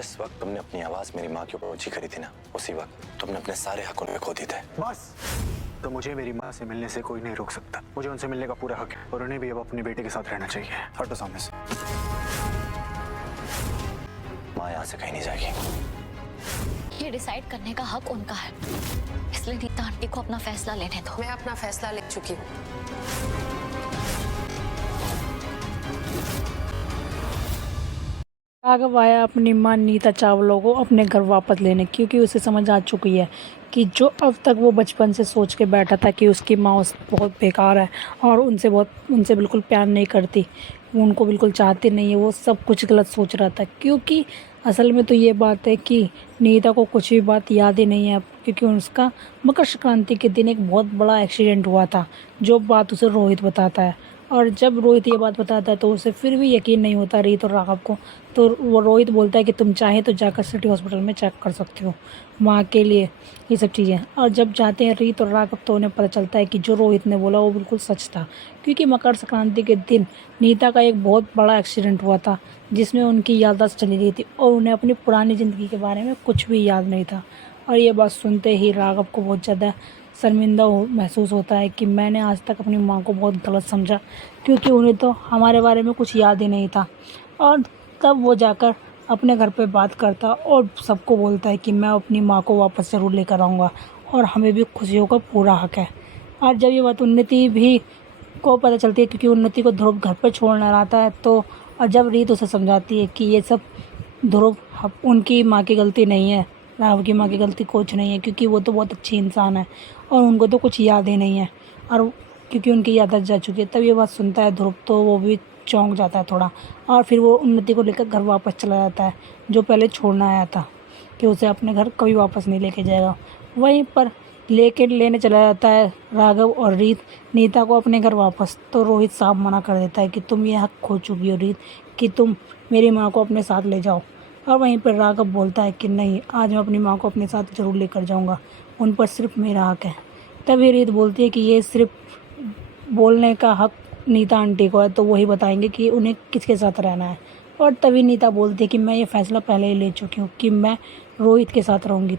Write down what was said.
जिस वक्त तुमने अपनी आवाज मेरी माँ के ऊपर ऊंची करी थी ना, उसी वक्त तुमने अपने सारे हक उनमें खो दिए थे। बस, तो मुझे मेरी माँ से मिलने से कोई नहीं रोक सकता। मुझे उनसे मिलने का पूरा हक है और उन्हें भी अब अपने बेटे के साथ रहना चाहिए। हटो सामने से। माँ यहाँ से कहीं नहीं जाएगी। ये डिसाइड करने का हक उनका है, इसलिए नीता आंटी को अपना फैसला लेने दो। मैं अपना फैसला ले चुकी हूँ। राघव आया अपनी मां नीता चावला को अपने घर वापस लेने, क्योंकि उसे समझ आ चुकी है कि जो अब तक वो बचपन से सोच के बैठा था कि उसकी माँ बहुत बेकार है और उनसे बिल्कुल प्यार नहीं करती, वो उनको बिल्कुल चाहती नहीं है, वो सब कुछ गलत सोच रहा था। क्योंकि असल में तो ये बात है कि नीता को कुछ भी बात याद ही नहीं है, क्योंकि उसका मकर संक्रांति के दिन एक बहुत बड़ा एक्सीडेंट हुआ था, जो बात उसे रोहित बताता है। और जब रोहित ये बात बताता है तो उसे फिर भी यकीन नहीं होता रीत और राघव को। तो वो रोहित बोलता है कि तुम चाहे तो जाकर सिटी हॉस्पिटल में चेक कर सकते हो माँ के लिए ये सब चीज़ें। और जब जाते हैं रीत और राघव तो उन्हें पता चलता है कि जो रोहित ने बोला वो बिल्कुल सच था, क्योंकि मकर संक्रांति के दिन नीता का एक बहुत बड़ा एक्सीडेंट हुआ था जिसमें उनकी याददाश्त चली गई थी और उन्हें अपनी पुरानी ज़िंदगी के बारे में कुछ भी याद नहीं था। और ये बात सुनते ही राघव को बहुत ज़्यादा शर्मिंदा महसूस होता है कि मैंने आज तक अपनी माँ को बहुत गलत समझा, क्योंकि उन्हें तो हमारे बारे में कुछ याद ही नहीं था। और तब वो जाकर अपने घर पे बात करता और सबको बोलता है कि मैं अपनी माँ को वापस ज़रूर लेकर आऊँगा और हमें भी खुशियों का पूरा हक है। और जब ये बात उन्नति भी को पता चलती है, क्योंकि उन्नति को ध्रुव घर पर छोड़ना रहता है, तो और जब रीत उसे समझाती है कि ये सब ध्रुव उनकी माँ की गलती नहीं है, राघव की माँ की गलती कुछ नहीं है, क्योंकि वो तो बहुत अच्छी इंसान है और उनको तो कुछ याद ही नहीं है, और क्योंकि उनकी याददाश्त जा चुकी है। तब ये बात सुनता है ध्रुव तो वो भी चौंक जाता है थोड़ा, और फिर वो उन्नति को लेकर घर वापस चला जाता है, जो पहले छोड़ना आया था कि उसे अपने घर कभी वापस नहीं लेके जाएगा। वहीं पर लेने चला जाता है राघव और रीत नीता को अपने घर वापस। तो रोहित साहब मना कर देता है कि तुम ये हक खो चुकी हो रीत, कि तुम मेरी माँ को अपने साथ ले जाओ। और वहीं पर राघव बोलता है कि नहीं, आज मैं अपनी माँ को अपने साथ ज़रूर लेकर जाऊँगा, उन पर सिर्फ मेरा हक है। तभी रीत बोलती है कि ये सिर्फ बोलने का हक नीता आंटी को है, तो वही बताएंगे कि उन्हें किसके साथ रहना है। और तभी नीता बोलती है कि मैं ये फ़ैसला पहले ही ले चुकी हूँ कि मैं रोहित के साथ रहूँगी।